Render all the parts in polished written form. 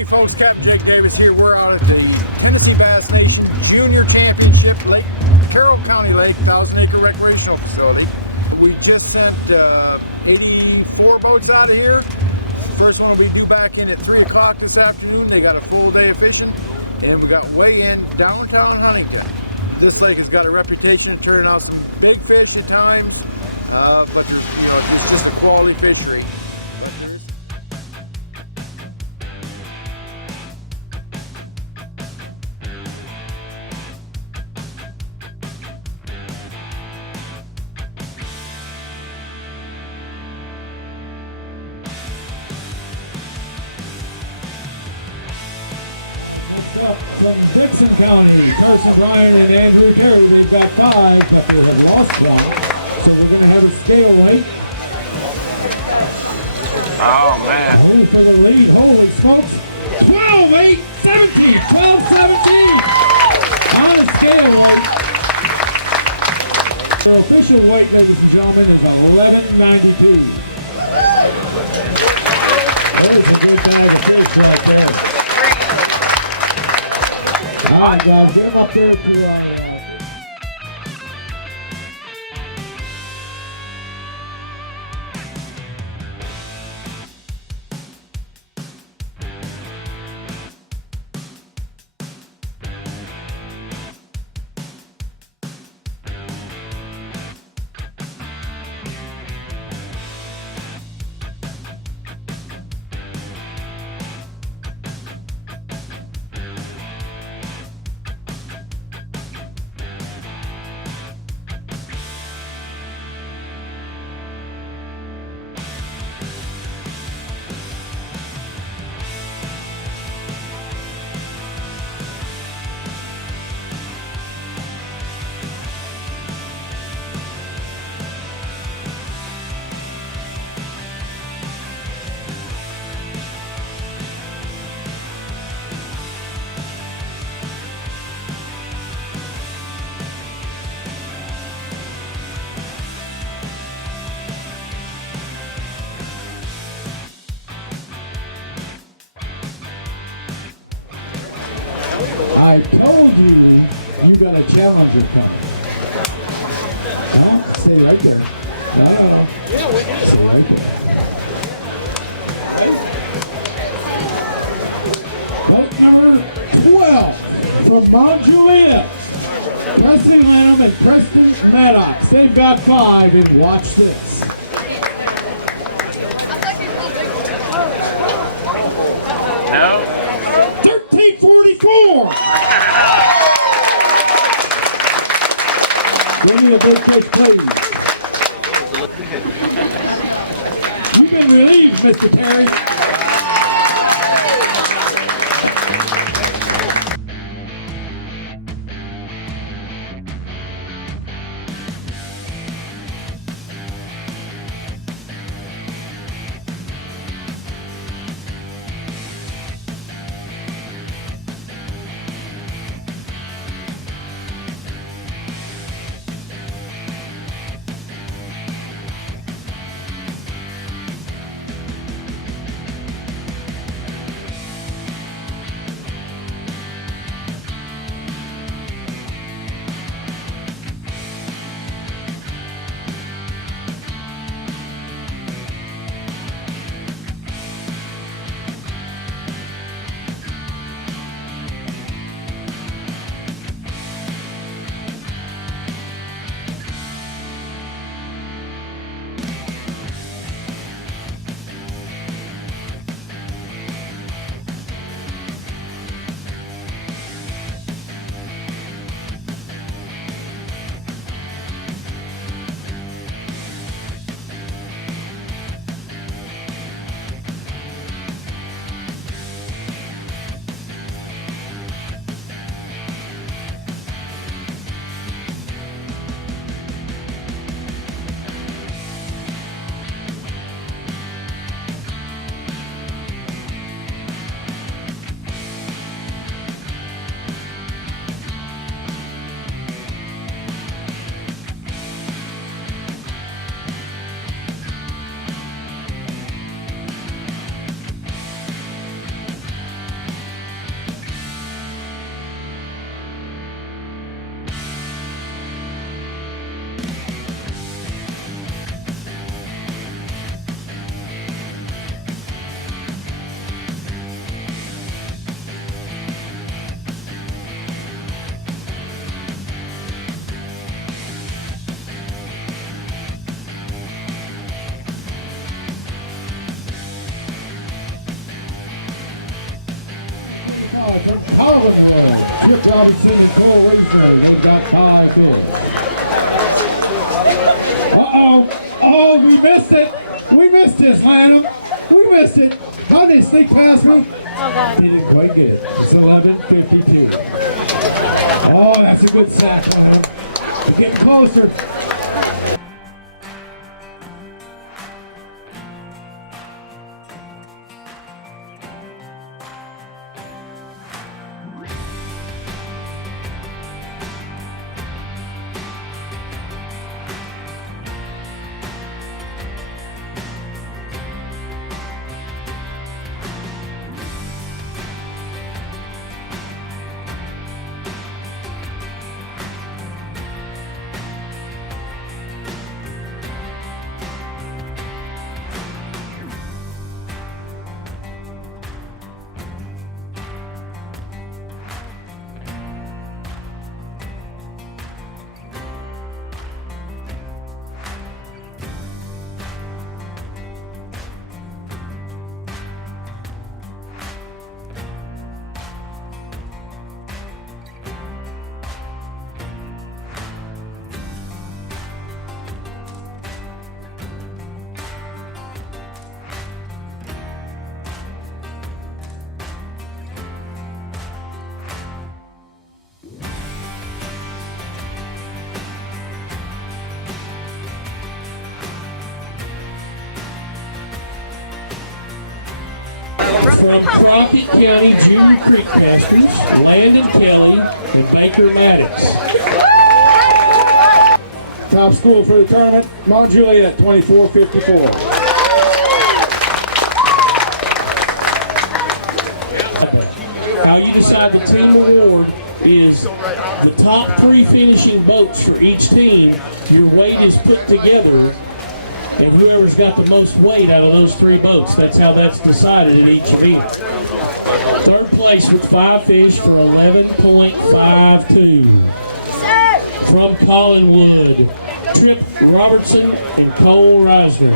Hey folks, Captain Jake Davis here. We're out at the Tennessee Bass Nation Junior Championship Lake, Carroll County Lake, 1,000-acre recreational facility. We just sent 84 boats out of here. The first one will be due back in at 3 o'clock this afternoon. They got a full day of fishing, and we got weigh-in downtown Huntington. This lake has got a reputation of turning out some big fish at times, but it's just a quality fishery. From Dixon County, Carson, Ryan, and Andrew Carey, they've got 5, but they have lost 1. So we're going to have a scale weight. Oh, man. Only for the lead. Holy smokes. 12, 8, 17, 12, 17. On a scale weight. The official weight, ladies and gentlemen, is 1192. There's a good bag of fish right there. All right, guys, get him up there to I told you you got a challenger coming. No, stay right there. No. Yeah, wait. Stay right there. Boat number 12 from Mount Juliet. Preston Lamb and Preston Maddox. They've got 5, and watch this. No. 1344. We need a big fish, please. You've been relieved, Mr. Terry. Chip Robinson and Cole Racer, they've got 5 fish. Oh, we missed it. We missed this, Lanham. We missed it. How did they sneak past me? Oh, God. Didn't quite get it. It's 11:52. Oh, that's a good sack, Lanham. We're getting closer. From Crockett County Junior Creek Masters, Landon Kelly and Baker Maddox. Top score for the tournament, Mount Juliet, 24-54. How you decide the team award is the top 3 finishing boats for each team. Your weight is put together, and whoever's got the most weight out of those 3 boats, that's how that's decided at each event. Third place with 5 fish for 11.52. From Collinwood, Trip Robertson and Cole Reisner.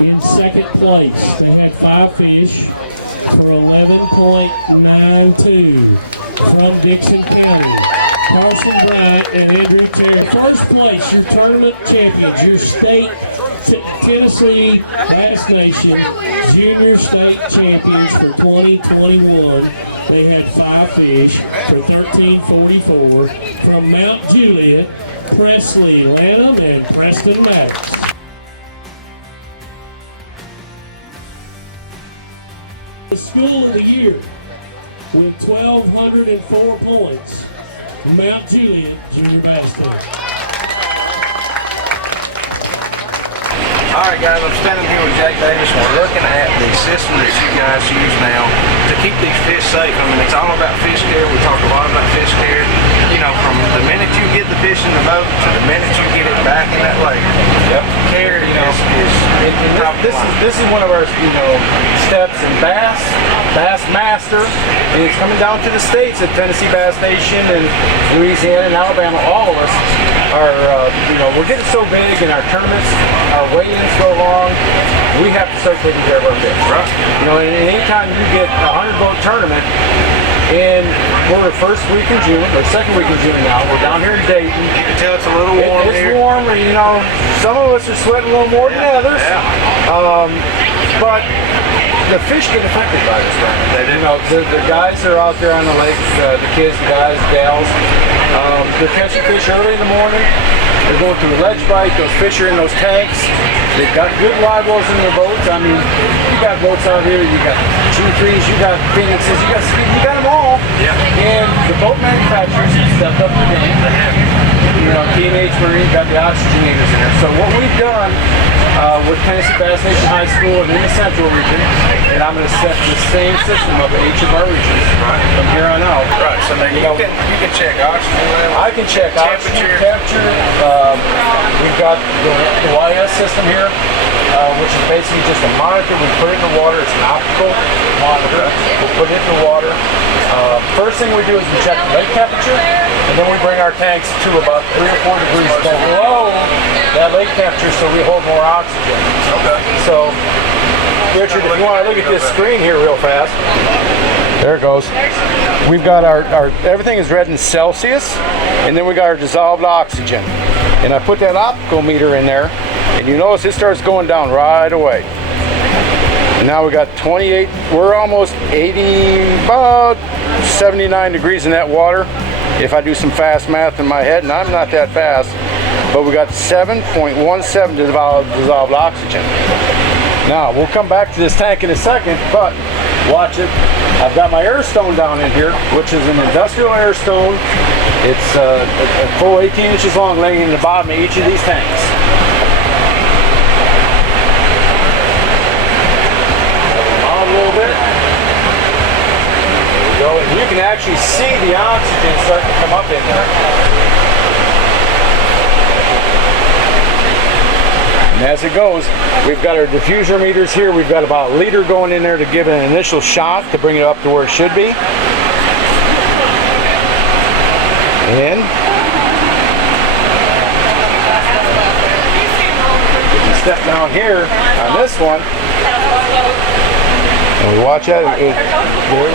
In second place, they had 5 fish for 11.92. From Dixon County, Carson Bryant and Andrew Terry. First place, your tournament champions, your state Tennessee Bass Nation Junior State Champions for 2021. They had 5 fish for 13.44. From Mount Juliet, Presley Lanham and Preston Maddox. The school of the year with 1,204 points. Mount Juliet Junior Bass Team. All right, guys, I'm standing here with Jake Davis, and we're looking at the system that you guys use now to keep these fish safe. I mean, it's all about fish care. We talk a lot about fish care. You know, from the minute you get the fish in the boat to the minute you get it back in that lake. Yep. Care, you know, This is one of our, steps in Bass Master, and it's coming down to the states at Tennessee Bass Nation and Louisiana and Alabama. All of us are, we're getting so big in our tournaments, our weigh-ins go long. We have to start taking care of our fish. right. And anytime you get a 100-boat tournament, and we're the first week in June, or second week in June now, we're down here in Dayton. You can tell it's a little warm It's here. warm, and some of us are sweating a little more than others. Yeah. But the fish get affected by this thing. They do. The guys that are out there on the lake, the kids, the guys, gals, they're catching fish early in the morning. They're going through a ledge bite. Those fish are in those tanks. They've got good live wells in their boats. I mean, you got boats out here. You got G3s, you got Phoenixes, you got them all. Yeah. And the boat manufacturers have stepped up the game. T&H Marine got the oxygenators in there. So what we've done with Tennessee Bass Nation High School and in the Central region, and I'm going to set the same system up at each of our regions from here on out. Right, so now you can check oxygen level. I can check oxygen temperature. We've got the YS system here, which is basically just a monitor. We put it in the water. It's an optical monitor. We'll put it in the water. First thing we do is we check the lake temperature, and then we bring our tanks to about 3 or 4 degrees below that lake temperature so we hold more oxygen. Okay. So Richard, if you want to look at this screen here real fast. There it goes. We've got our everything is read in Celsius, and then we got our dissolved oxygen. And I put that optical meter in there, and you notice it starts going down right away. And now we got 28, we're almost 80, about 79 degrees in that water. If I do some fast math in my head, and I'm not that fast, but we got 7.17 dissolved oxygen. Now, we'll come back to this tank in a second, but watch it. I've got my air stone down in here, which is an industrial air stone. It's a full 18 inches long, laying in the bottom of each of these tanks. On a little bit. There we go. And you can actually see the oxygen starting to come up in there. And as it goes, we've got our diffuser meters here. We've got about a liter going in there to give it an initial shot to bring it up to where it should be. And if you step down here on this one, and we watch that,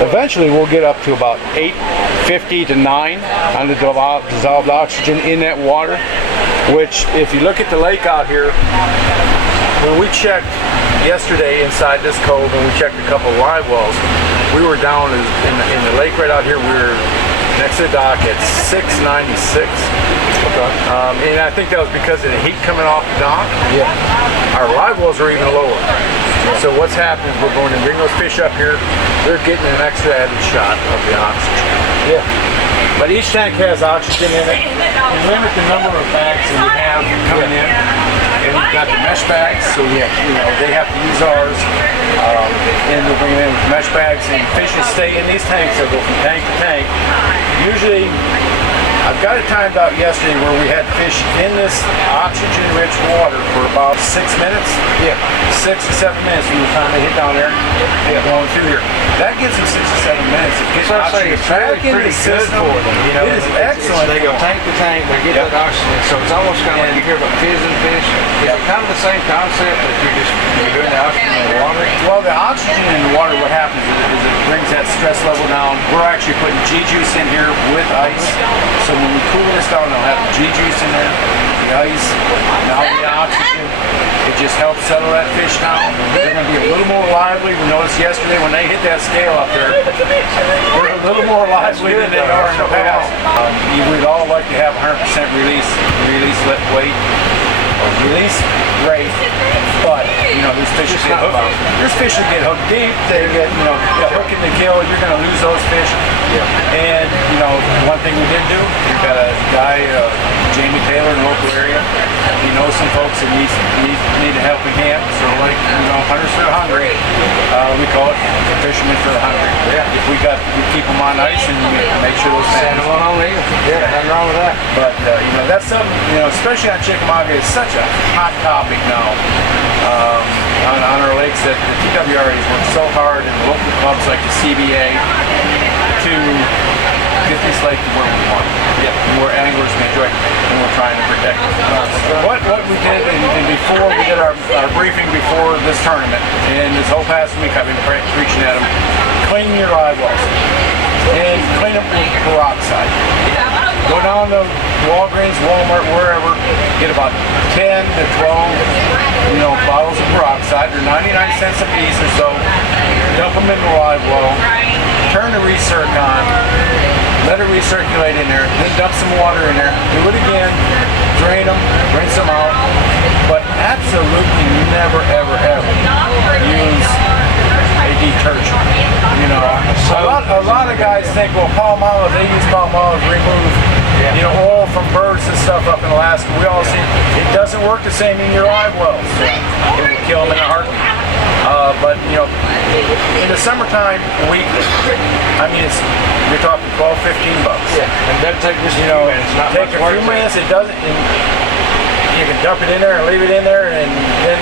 eventually we'll get up to about 850 to 9 on the dissolved oxygen in that water. Which, if you look at the lake out here, when we checked yesterday inside this cove and we checked a couple of live wells, we were down in the lake right out here. We were next to the dock at 696. Okay. And I think that was because of the heat coming off the dock. Yeah. Our live wells are even lower. Yeah. So what's happening is we're going to bring those fish up here. They're getting an extra added shot of the oxygen. Yeah. But each tank has oxygen in it. We limit the number of bags that we have coming in. And we've got the mesh bags, so they have to use ours. And we'll bring them in with mesh bags, and fishes stay in these tanks. They'll go from tank to tank. Usually, I've got it timed out yesterday where we had fish in this oxygen-rich water for about 6 minutes. Yeah. 6 to 7 minutes from the time they hit down there and going through here. That gives them 6 to 7 minutes of getting oxygen back in the system. It is excellent. They go tank to tank, they get that oxygen. So it's almost kind of like you hear about fizzing fish. Is it kind of the same concept that you're doing the oxygen in the water? Well, the oxygen in the water, what happens is it brings that stress level down. We're actually putting G-juice in here with ice. So when we cool this down, they'll have the G-juice in there, the ice, now the oxygen. It just helps settle that fish down. They're going to be a little more lively. We noticed yesterday when they hit that scale up there, they're a little more lively than they are in the past. You would all like to have 100% release weight, or release rate, but these fish get hooked. There's fish that get hooked deep. They get a hook in the gill. You're going to lose those fish. Yeah. And one thing we did do, we've got a guy, Jamie Taylor, in the local area. He knows some folks that need a helping hand. So hunters for the hungry. We call it fishermen for the hungry. Yeah. If we keep them on ice and make sure those send them on there. Yeah, nothing wrong with that. But that's something especially on Chickamauga, it's such a hot topic now. On our lakes that the TWR has worked so hard, and local clubs like the CBA to get this lake to where we want it. Yeah. And where anglers can enjoy it, and we're trying to protect it. What we did, and before we did our briefing before this tournament, and this whole past week I've been preaching at them, clean your live wells. And clean them with peroxide. Go down to Walgreens, Walmart, wherever, get about 10 to 12 bottles of peroxide. They're 99 cents a piece or so. Dump them in the live well. Turn the recirc on. Let it recirculate in there. Then dump some water in there. Do it again. Drain them. Rinse them out. But absolutely never, ever, ever use a detergent. A lot of guys think, well, palm olive, they use palm olive to remove oil from birds and stuff up in Alaska. We all see it doesn't work the same in your live wells. It will kill them in a heartbeat. But in the summertime, weekly, you're talking $12, $15. Yeah, and that takes just a few minutes. Not take a few minutes. It doesn't. You can dump it in there and leave it in there, and then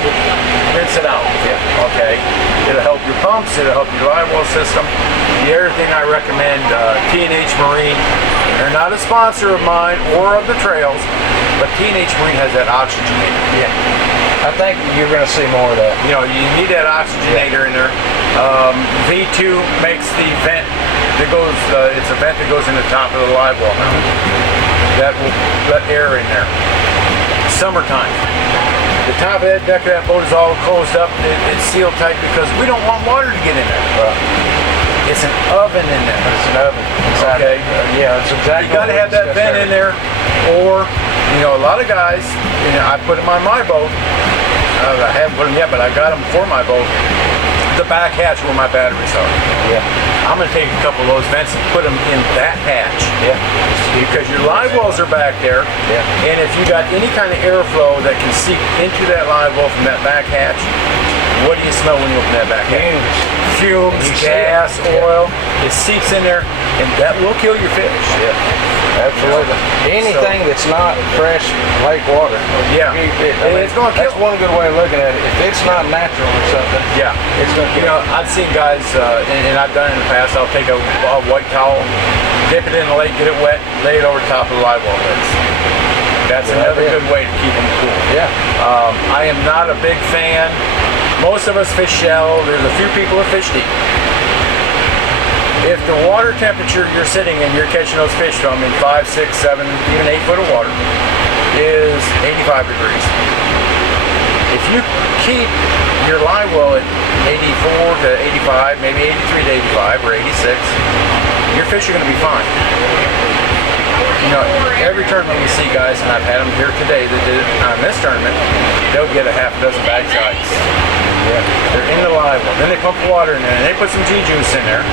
rinse it out. Yeah. Okay. It'll help your pumps. It'll help your live well system. The other thing I recommend, T&H Marine. They're not a sponsor of mine or of the trails, but teenage marine has that oxygenator. Yeah. I think you're going to see more of that. You know, you need that oxygenator in there. V2 makes the vent that goes, it's a vent that goes in the top of the live well mount. That will let air in there. Summertime. The top of that deck of that boat is all closed up. It's sealed tight because we don't want water to get in there. It's an oven in there. It's an oven. Exactly. Okay. Yeah, it's exactly. You got to have that vent in there, or you know, a lot of guys. You know, I put them on my boat. I haven't put them yet, but I got them for my boat. The back hatch where my batteries are. Yeah. I'm going to take a couple of those vents and put them in that hatch. Yeah. Because your live wells are back there. Yeah. And if you got any kind of airflow that can seep into that live well from that back hatch, what do you smell when you open that back hatch? Fumes, gas, oil. It seeps in there, and that will kill your fish. Yeah, absolutely. Anything that's not fresh lake water. Yeah, it's going to kill. That's one good way of looking at it. If it's not natural or something, yeah, it's going to kill. You know, I've seen guys, and I've done it in the past. I'll take a white towel, dip it in the lake, get it wet, lay it over top of the live well beds. That's another good way to keep them cool. Yeah. I am not a big fan. Most of us fish shallow. There's a few people that fish deep. If the water temperature you're sitting in, you're catching those fish from in 5, 6, 7, even 8 foot of water, is 85 degrees. If you keep your live well at 84 to 85, maybe 83 to 85 or 86, your fish are going to be fine. You know, every tournament we see guys, and I've had them here today that did it on this tournament, they'll get a half a dozen bags of ice. Yeah. They're in the live well. Then they pump water in there, and they put some G-juice in there.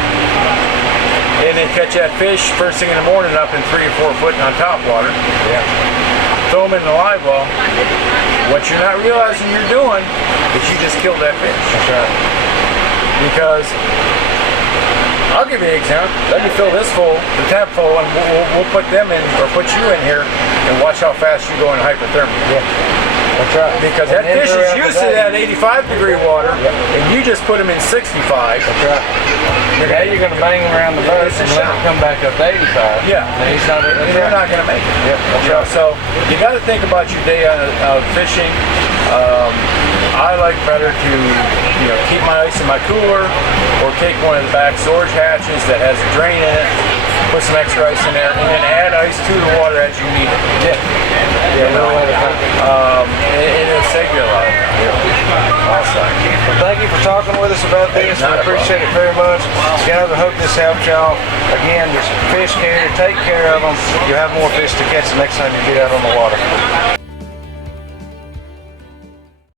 And they catch that fish first thing in the morning up in 3 or 4 foot on top water. Yeah. Throw them in the live well. What you're not realizing you're doing is you just killed that fish. That's right. Because I'll give you an example. Let me fill this full, the tap full, and we'll put them in, or put you in here, and watch how fast you go in hypothermia. Yeah. That's right. Because that fish is used to that 85 degree water, and you just put them in 65. That's right. Now you're going to bang him around the boat and let him come back up to 85. Yeah. And he's not. You're not going to make it. Yep. That's right. So you got to think about your day of fishing. I like better to, you know, keep my ice in my cooler, or take one of the back storage hatches that has a drain in it, put some extra ice in there, and then add ice to the water as you need it. Yeah. Yeah. A little at a time. It'll save you a lot. Awesome. Well, thank you for talking with us about this. We appreciate it very much. Guys, I hope this helps y'all. Again, just fish care, take care of them. You'll have more fish to catch the next time you get out on the water.